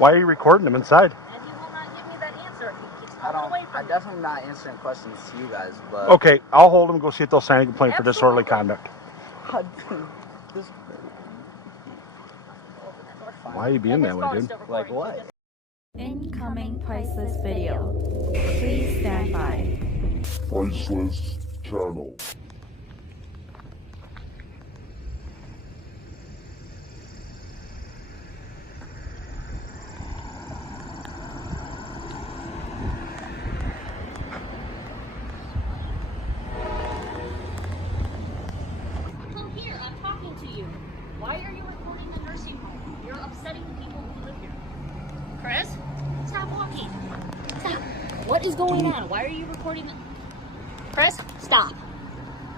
Why are you recording them inside? And he will not give me that answer. He keeps running away from I'm definitely not answering questions to you guys, but... Okay, I'll hold them, go see if they'll sign a complaint for disorderly conduct. Why are you being that way, dude? Like what? Incoming priceless video. Please stand by. Priceless channel. Come here, I'm talking to you. Why are you recording the nursing home? You're upsetting the people who live here. Chris, stop walking. Stop. What is going on? Why are you recording the... Chris, stop.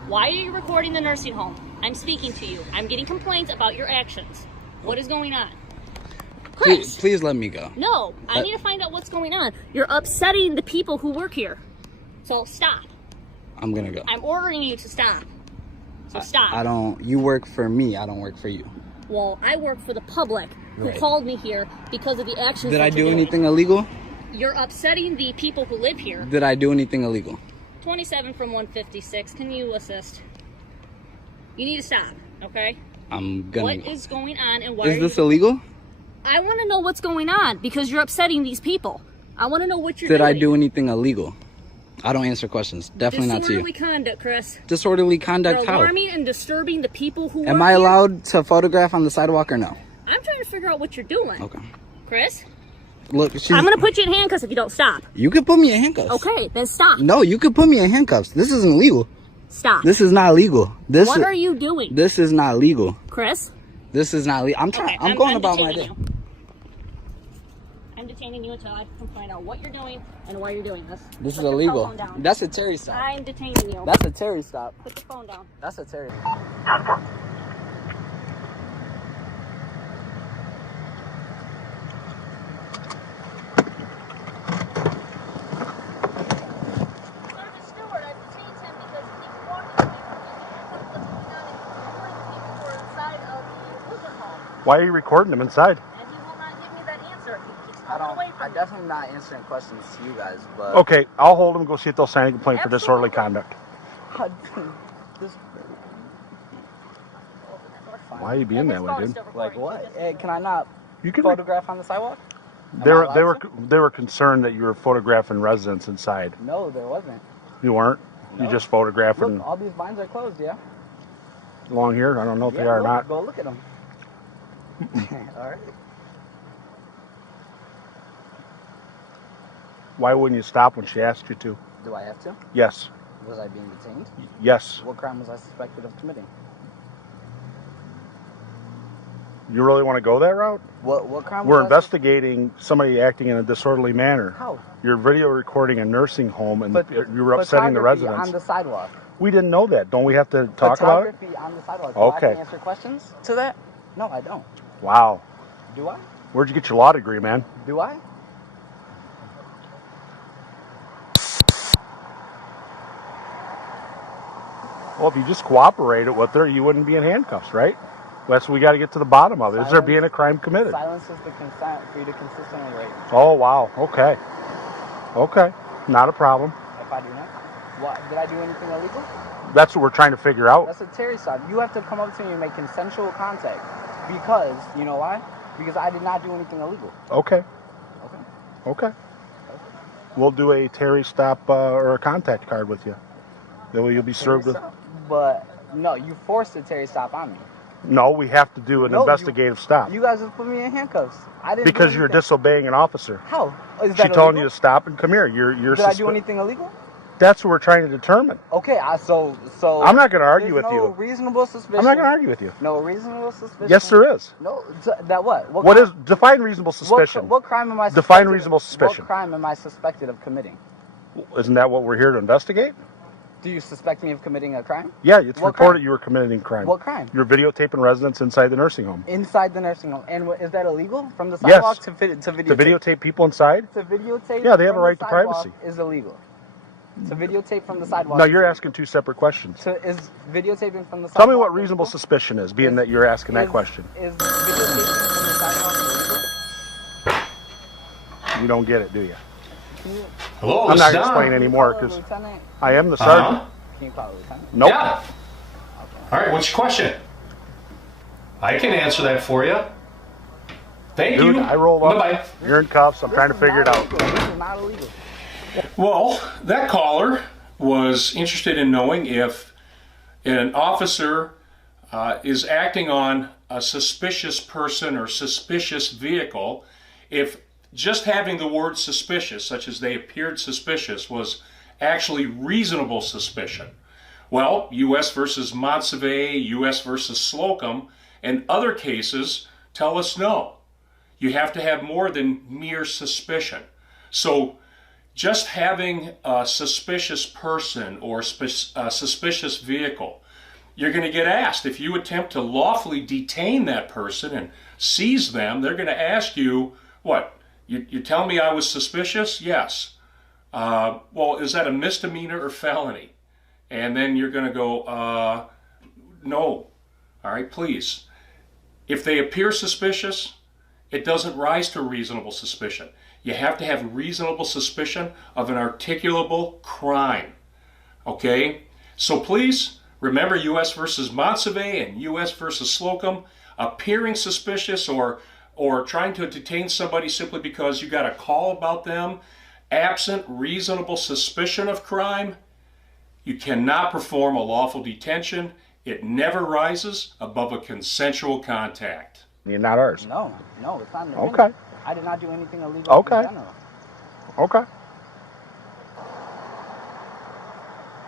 Why are you recording the nursing home? I'm speaking to you. I'm getting complaints about your actions. What is going on? Chris! Please let me go. No, I need to find out what's going on. You're upsetting the people who work here. So stop. I'm gonna go. I'm ordering you to stop. So stop. I don't... You work for me. I don't work for you. Well, I work for the public who Right. called me here because of the actions Did that I you're do doing. anything illegal? You're upsetting the people who live here. Did I do anything illegal? 27 from 156. Can you assist? You need to stop, okay? I'm gonna What go. is going on and why Is are this you... illegal? I want to know what's going on because you're upsetting these people. I want to know what you're Did doing. I do anything illegal? I don't answer questions. Definitely not to you. Disorderly conduct, Chris. Disorderly conduct You're how? alarming and disturbing the people who Am work I here. allowed to photograph on the sidewalk or no? I'm trying to figure out what you're doing. Okay. Chris, Look, she's... I'm going to put you in handcuffs if you don't stop. You could put me in handcuffs. Okay, then stop. No, you could put me in handcuffs. This isn't legal. Stop. This is not legal. This What is, are you doing? This is not legal. Chris? This is not legal. I'm trying. Okay, I'm going about my detaining day. you. I'm detaining you until I can find out what you're doing and why you're doing this. This is Put your illegal. phone down. That's a Terry stop. I'm detaining you. That's a Terry stop. Put your phone down. That's a Terry. Sergeant Stewart, I've detained him because he keeps walking away from me. He keeps what's going on and recording the people who are inside of the prison home. Why are you recording them inside? And he will not give me that answer. He keeps I running don't. away from I'm me. definitely not answering questions to you guys, but. Okay, I'll hold them, go see if they'll sign a complaint for disorderly conduct. This- Why are you being that way, dude? Like what? Hey, can I not You can. photograph on the sidewalk? They were concerned that you were photographing residents inside. No, there wasn't. You weren't. You No. just photographing Look, all these blinds are closed. Yeah. along here. I don't know if they Yeah, are or look, not. Go look at them. All right. Why wouldn't you stop when she asked you to? Do I have to? Yes. Was I being detained? Yes. What crime was I suspected of committing? You really want to go that route? What crime? We're was investigating somebody acting in a disorderly manner. How? You're video recording a nursing home and But you were upsetting the photography residents. on the sidewalk. We didn't know that. Don't we have to talk about it? Photography on the sidewalk. Okay. Do I have to answer questions to that? No, I don't. Wow. Do I? Where'd you get your law degree, man? Do I? Well, if you just cooperated with her, you wouldn't be in handcuffs, right? That's what we got to get to the bottom of. Is there Silence. being a crime committed? Silence is the consent for you to consistently rate. Oh, wow. Okay. Okay. Not a problem. If I do not, what? Did I do anything illegal? That's what we're trying to figure out. That's a Terry stop. You have to come up to me and make consensual contact. Because, you know why? Because I did not do anything illegal. Okay. Okay. Okay. We'll do a Terry stop or a contact card with you. Then you'll be served with... But, no, you forced a Terry stop on me. No, we have to do an No, investigative stop. You guys just put me in handcuffs. I didn't Because do you're anything. disobeying an officer. How? Is She that telling you illegal? to stop and come here. You're Did I do anything illegal? That's what we're trying to determine. Okay, so I'm not going to argue with there's no you. reasonable suspicion. I'm not going to argue with you. No reasonable suspicion. Yes, there is. No, that what? What is define reasonable suspicion? What crime am I? Define reasonable suspicion. What crime am I suspected of committing? Isn't that what we're here to investigate? Do you suspect me of committing a crime? Yeah, it's What reported crime? you were committing crime. What crime? You're videotaping residents inside the nursing home. Inside the nursing home. And is that illegal? From the Yes. sidewalk to videotape? To videotape people inside? To videotape? Yeah, they have a from right the to sidewalk privacy. Is illegal. To videotape from the sidewalk. No, you're asking two separate questions. Is videotaping from the sidewalk? Tell me what reasonable suspicion is, being that you're asking that question. Is videotaping from the sidewalk illegal? You don't get it, do you? Hello, I'm this not is going to explain Don. anymore because Lieutenant, I am the sergeant. can you call it lieutenant? Nope. Yeah. All right, what's your question? I can answer that for you. Thank Dude, you. I rolled up. Bye-bye. You're in cuffs. I'm trying to This is figure it not out. illegal. This is not illegal. Well, that caller was interested in knowing if an officer is acting on a suspicious person or suspicious vehicle, if just having the word suspicious, such as they appeared suspicious, was actually reasonable suspicion. Well, U.S. versus Montsevay, U.S. versus Slocum, and other cases tell us no. You have to have more than mere suspicion. So just having a suspicious person or a suspicious vehicle, you're going to get asked, if you attempt to lawfully detain that person and seize them, they're going to ask you, what, you tell me I was suspicious? Yes. Well, is that a misdemeanor or felony? And then you're going to go, no. All right, please. If they appear suspicious, it doesn't rise to reasonable suspicion. You have to have reasonable suspicion of an articulable crime. Okay? So please, remember U.S. versus Montsevay and U.S. versus Slocum. Appearing suspicious or trying to detain somebody simply because you got a call about them, absent reasonable suspicion of crime, you cannot perform a lawful detention. It never rises above a consensual contact. You're not ours. No, it's not an Okay. amendment. I did not do anything illegal Okay. in general. Okay.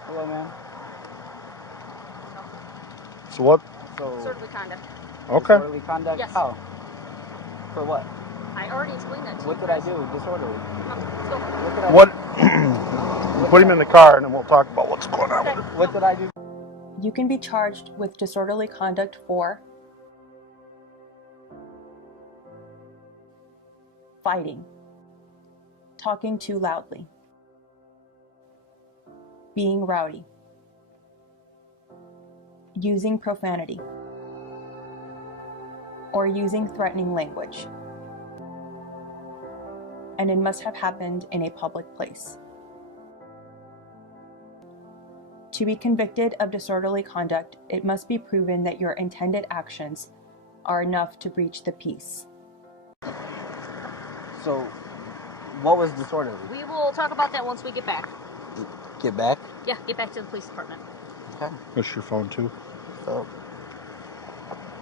Hello, ma'am. So what? So, Disorderly conduct. Okay. disorderly conduct? Yes. How? For what? I already explained that to What you. did I do? Disorderly. Let's go. What did I What? do? Put him in the car and then we'll talk about what's going on. Okay. What did I do? You can be charged with disorderly conduct for fighting, talking too loudly, being rowdy, using profanity, or using threatening language. And it must have happened in a public place. To be convicted of disorderly conduct, it must be proven that your intended actions are enough to breach the peace. So, what was disorderly? We will talk about that once we get back. Get back? Yeah, get back to the police department. Okay. That's your phone too. So,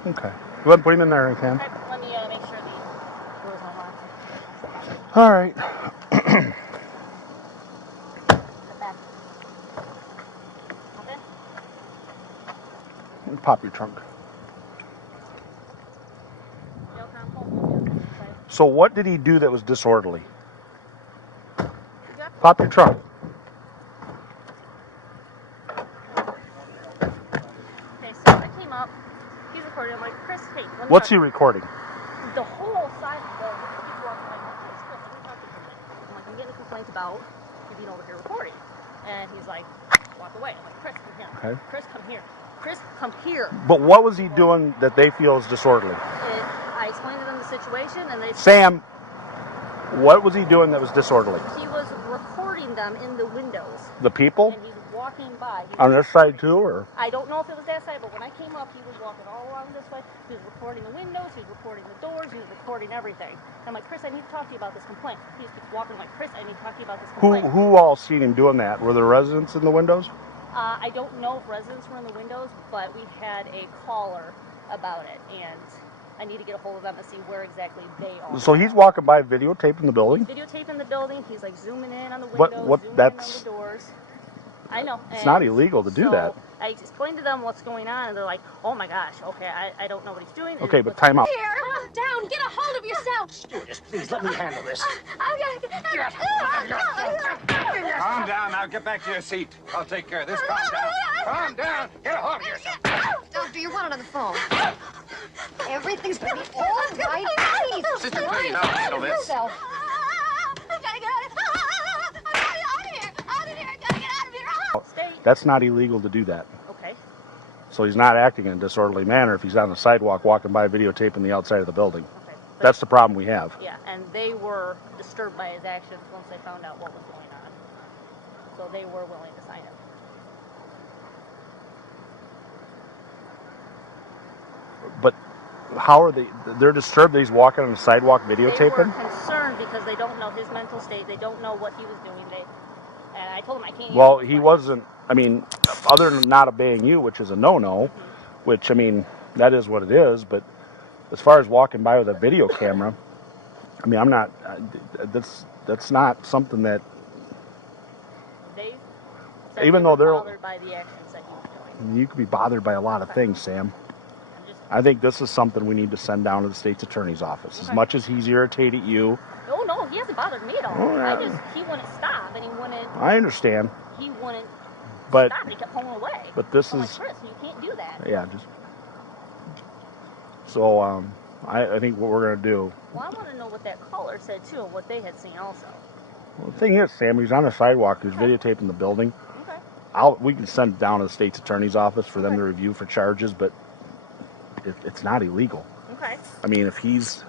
Okay. Go ahead and put him in there if you can. Okay, let me make sure the doors are locked. All right. Get back. Okay. Pop your trunk. Jail console. So what did he do that was disorderly? You got- Pop your trunk. Okay, so I came up. He's recording. I'm like, Chris, hey, let me What's talk he recording? the whole side of the people walking like, Chris, let me talk to you for a minute. I'm like, I'm getting a complaint about you being over here recording. And he's like, walk away. I'm like, Chris, come here. Okay. Chris, come here. Chris, come here. But what was he doing that they feel is disorderly? And I explained to them the situation, and they Sam, what was he doing that was disorderly? he was recording them in the windows, The people and he's walking by. on this side too, or? I don't know if it was that side, but when I came up, he was walking all along this way. He was recording the windows, he was recording the doors, he was recording everything. And I'm like, Chris, I need to talk to you about this complaint. He just keeps walking. I'm like, Chris, I need to talk to you about this complaint. Who all seen him doing that? Were there residents in the windows? I don't know if residents were in the windows, but we had a caller about it, and I need to get a hold of them and see where exactly they are. So he's walking by videotaping the building? Videotaping the building. He's like zooming in on the What- windows, what- zooming that's- in on the doors. I know. It's not illegal to do that. I explained to them what's going on, and they're like, oh my gosh, okay, I don't know what he's doing. Okay, but time out. Here, calm down. Get a hold of yourself. Stewardess, please let me handle this. Calm down now. Get back to your seat. I'll take care of this. Calm down. Calm down. Get a hold of yourself. Doctor, you want it on the phone. Everything's gonna be all right. Please. Sister, please, I'll handle this. Yourself. I gotta get out of here. Out of here. I gotta get out of here. Stay. That's not illegal to do that. Okay. So he's not acting in a disorderly manner if he's on the sidewalk walking by videotaping the outside of the building. Okay. That's the problem we have. Yeah, and they were disturbed by his actions once they found out what was going on. So they were willing to sign it. But how are they? They're disturbed that he's walking on the sidewalk videotaping? They were concerned because they don't know his mental state. They don't know what he was doing. And I told him I can't. Well, he wasn't. I mean, other than not obeying you, which is a no-no, which, I mean, that is what it is. But as far as walking by with a video camera, I mean, I'm not. That's not something that. They even though they're bothered by the actions that he was doing. You could be bothered by a lot of things, Sam. I think this is something we need to send down to the state's attorney's office. As much as he's irritated you. Oh no, he hasn't bothered me at all. He wouldn't stop, and he wouldn't. I understand. He wouldn't but, stop, and he kept pulling away. But this I'm is. like, Chris, you can't do that. Yeah, just. So, I think what we're gonna do. Well, I want to know what that caller said too, and what they had seen also. Well, the thing is, Sam, he's on the sidewalk. He's videotaping the building. Okay. We can send it down to the state's attorney's office for them to review for charges, but it's not illegal. Okay. I mean, if he's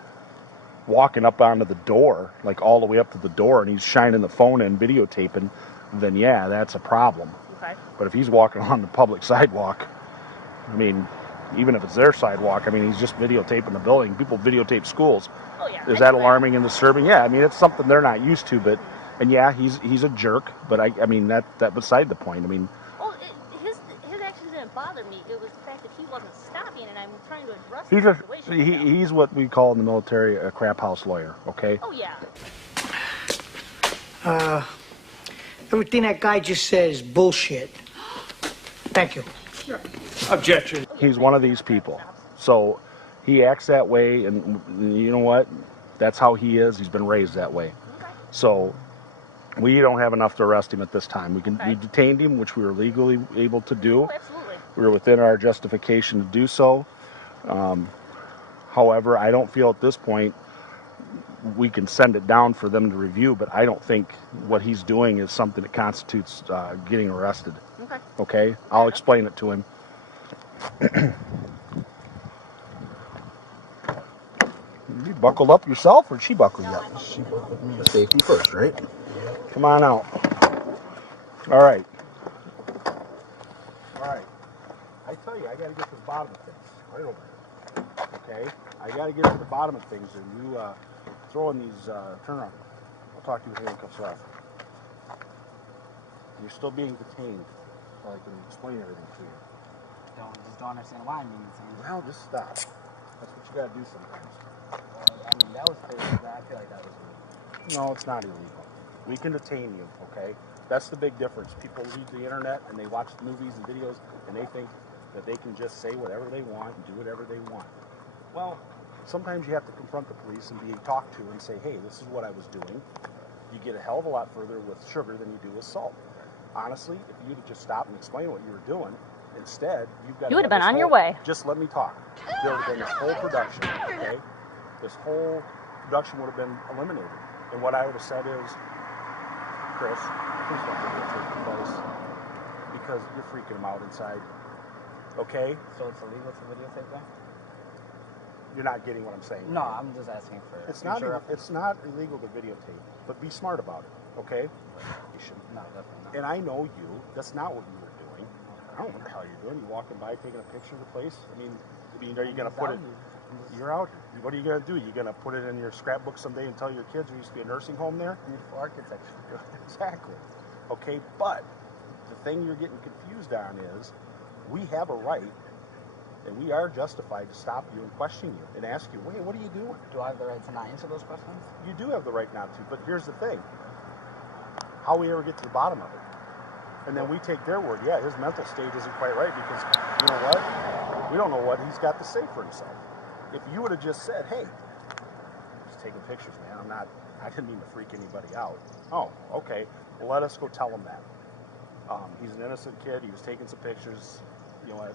walking up onto the door, like all the way up to the door, and he's shining the phone in, videotaping, then yeah, that's a problem. Okay. But if he's walking on the public sidewalk, I mean, even if it's their sidewalk, I mean, he's just videotaping the building. People videotape schools. Oh, yeah. Is that alarming and disturbing? Yeah, I mean, it's something they're not used to, but, and yeah, he's a jerk, but I mean, that beside the point. I mean, well, his actions didn't bother me. It was the fact that he wasn't stopping, and I'm trying to address he's the situation. He's what we call in the military a crap house lawyer, okay? Oh, yeah. Everything that guy just said is bullshit. Thank you. Sure. Objection. He's one of these people. So he acts that way, and you know what? That's how he is. He's been raised that way. Okay. So we don't have enough to arrest him at this time. We detained him, which we were legally able to do. Oh, absolutely. We were within our justification to do so. However, I don't feel at this point we can send it down for them to review, but I don't think what he's doing is something that constitutes getting arrested. Okay. Okay? I'll explain it to him. You buckled up yourself, or she buckled you up? She buckled me. Safety first, right? Come on out. All right. All right. I tell you, I got to get to the bottom of things. Right over here. Okay? I got to get to the bottom of things, and you throwing these, turn around. I'll talk to you with handcuffs off. You're still being detained, so I can explain everything to you. Don't understand why I'm being detained. Well, just stop. That's what you got to do sometimes. I mean, that was crazy. I feel like that was illegal. No, it's not illegal. We can detain you, okay? That's the big difference. People read the internet and they watch movies and videos and they think that they can just say whatever they want and do whatever they want. Well, sometimes you have to confront the police and be talked to and say, hey, this is what I was doing. You get a hell of a lot further with sugar than you do with salt. Honestly, if you'd have just stopped and explained what you were doing, instead, you've got. You would have been on your way. Just let me talk. There would have been this whole production, okay? This whole production would have been eliminated. And what I would have said is, Chris, please don't videotape the place because you're freaking them out inside. Okay? So it's illegal to videotape that? You're not getting what I'm saying. No, I'm just asking for it. It's not illegal to videotape, but be smart about it, okay? No, definitely not. And I know you. That's not what you were doing. I don't know what the hell you're doing. You walking by taking a picture of the place? I mean, are you going to put it... You're out here. What are you going to do? You're going to put it in your scrapbook someday and tell your kids there used to be a nursing home there? Beautiful architecture. Exactly. Okay, but the thing you're getting confused on is we have a right and we are justified to stop you and question you and ask you, wait, what are you doing? Do I have the right to not answer those questions? You do have the right not to, but here's the thing. How we ever get to the bottom of it? And then we take their word. Yeah, his mental state isn't quite right because, you know what? We don't know what he's got to say for himself. If you would have just said, hey, just taking pictures, man, I didn't mean to freak anybody out. Oh, okay. Well, let us go tell him that. He's an innocent kid. He was taking some pictures. You know,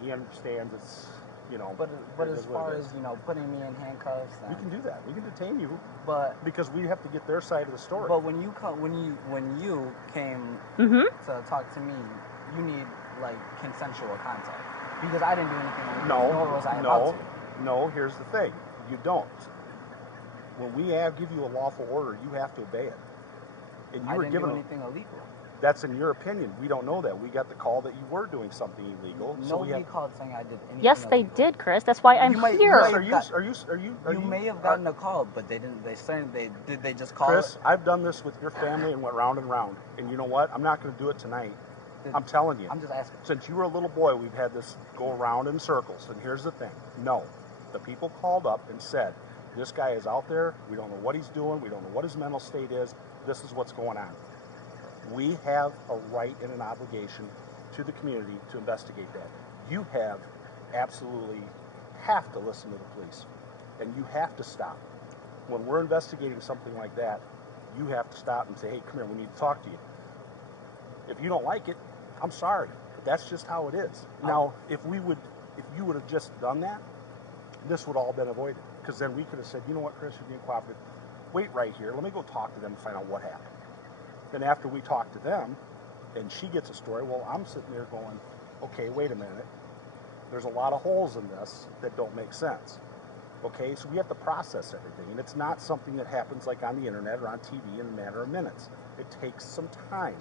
he understands it's, you know. But as far as, you know, putting me in handcuffs. We can do that. We can detain you. But because we have to get their side of the story. But when you came to talk to me, you need like consensual contact because I didn't do anything. Nor was I about to. No, here's the thing. You don't. When we give you a lawful order, you have to obey it. And you I were didn't given do anything illegal. That's in your opinion. We don't know that. We got the call that you were doing something illegal. Nobody called saying I did anything Yes, they illegal. did, Chris. That's why I'm here. You may have gotten a call, but they didn't. They just call Chris, it? I've done this with your family and went round and round. And you know what? I'm not going to do it tonight. I'm telling you. I'm just asking. Since you were a little boy, we've had this go around in circles. And here's the thing. No. The people called up and said, this guy is out there. We don't know what he's doing. We don't know what his mental state is. This is what's going on. We have a right and an obligation to the community to investigate that. You absolutely have to listen to the police. And you have to stop. When we're investigating something like that, you have to stop and say, hey, come here, we need to talk to you. If you don't like it, I'm sorry, but that's just how it is. Now, if you would have just done that, this would all been avoided. Because then we could have said, you know what, Chris, you're being cooperative. Wait right here. Let me go talk to them and find out what happened. Then after we talk to them, and she gets a story, well, I'm sitting there going, okay, wait a minute. There's a lot of holes in this that don't make sense. Okay, so we have to process everything. And it's not something that happens like on the internet or on TV in a matter of minutes. It takes some time.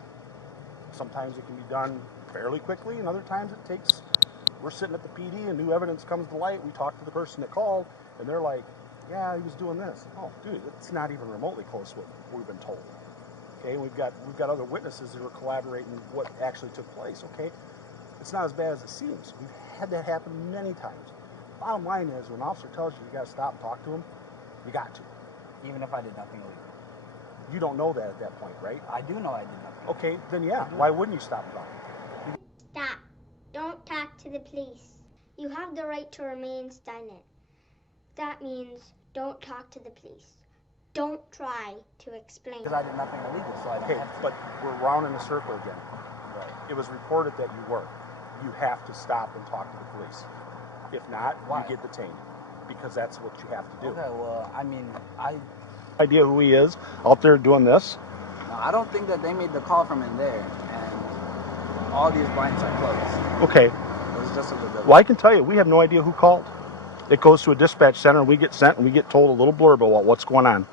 Sometimes it can be done fairly quickly, and other times it takes, we're sitting at the PD and new evidence comes to light. We talk to the person that called, and they're like, yeah, he was doing this. Oh, dude, it's not even remotely close to what we've been told. Okay, we've got other witnesses that are collaborating what actually took place. Okay, it's not as bad as it seems. We've had that happen many times. Bottom line is, when an officer tells you got to stop and talk to him, you got to. Even if I did nothing illegal. You don't know that at that point, right? I do know I did nothing. Okay, then yeah. Why wouldn't you stop and talk? Stop. Don't talk to the police. You have the right to remain silent. That means don't talk to the police. Don't try to explain. Because I did nothing illegal, so I don't have to. But we're round in a circle again. Right. It was reported that you were. You have to stop and talk to the police. If not, Why? you get detained. Because that's what you have to do. Okay, well, I mean, Idea who he is out there doing this? No, I don't think that they made the call from in there, and all these blinds are closed. Okay. It was just a little bit. Well, I can tell you, we have no idea who called. It goes to a dispatch center, and we get sent, and we get told a little blurb about what's going on.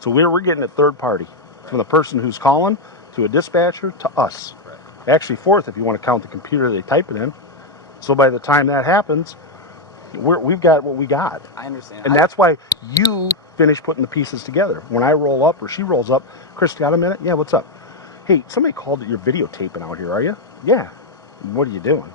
So we're getting it third party, from the person who's calling to a dispatcher to us. Right. Actually, fourth if you want to count the computer they type it in. So by the time that happens, we've got what we got. I understand. And that's why you finish putting the pieces together. When I roll up or she rolls up, Chris, got a minute? Yeah, what's up? Hey, somebody called that you're videotaping out here, are you? Yeah. What are you doing?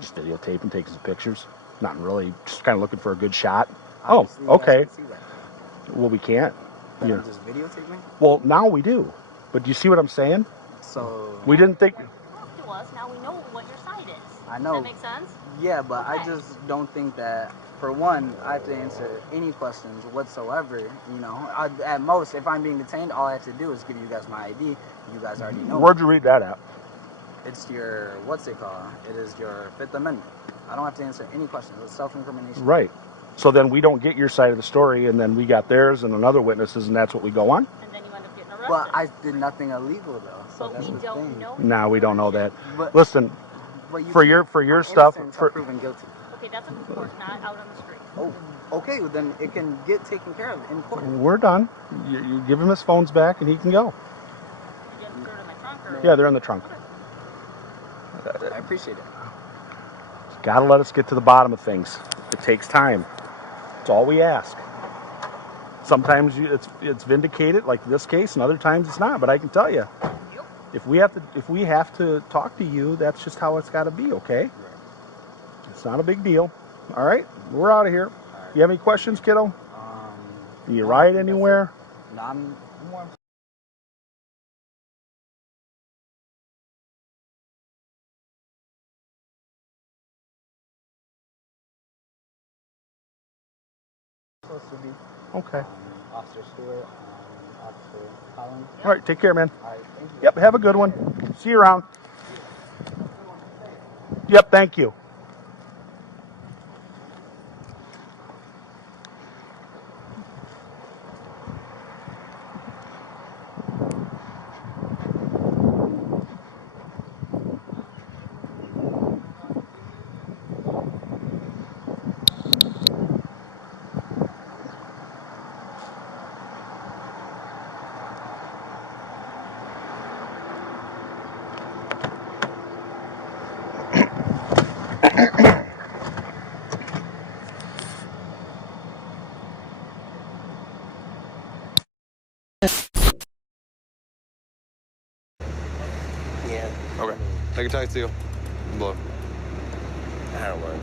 Just videotaping, taking some pictures. Nothing really, just kind of looking for a good shot. Obviously, oh, okay. See that. Well, we can't. But I'm just videotaping? Well, now we do. But do you see what I'm saying? So... We didn't think... Talk to us, now we know what your side is. I know. Does that make sense? Yeah, but Okay. I just don't think that, for one, I have to answer any questions whatsoever. You know, at most, if I'm being detained, all I have to do is give you guys my ID. You guys already know. Where'd you read that at? It's your, what's it called? It is your Fifth Amendment. I don't have to answer any questions. It's self-incrimination. Right. So then we don't get your side of the story, and then we got theirs and another witnesses, and that's what we go on? And then you end up getting arrested. But I did nothing illegal, though. So But that's we the don't thing. know. No, we don't know that. But- Listen, But you for can't- your I'm stuff... innocent For, until proven guilty. Okay, that's in court, not out on the street. Oh, okay. Well, then it can get taken care of in court. we're done. You give him his phones back, and he can go. You just throw it in my trunk or... Yeah, they're in the trunk. I appreciate it. Got to let us get to the bottom of things. It takes time. It's all we ask. Sometimes it's vindicated, like this case, and other times it's not. But I can tell you, if we have to talk to you, that's just how it's got to be. Okay? Right. It's not a big deal. All right, we're out of here. You have any questions, kiddo? You ride anywhere? No, I'm more. Supposed to be. Okay. Officer Stewart, Officer Collins. All right, take care, man. All right, thank you. Yep, have a good one. See you around. Yep, thank you. Yeah. Okay. Take a taxi. Blow. I don't know.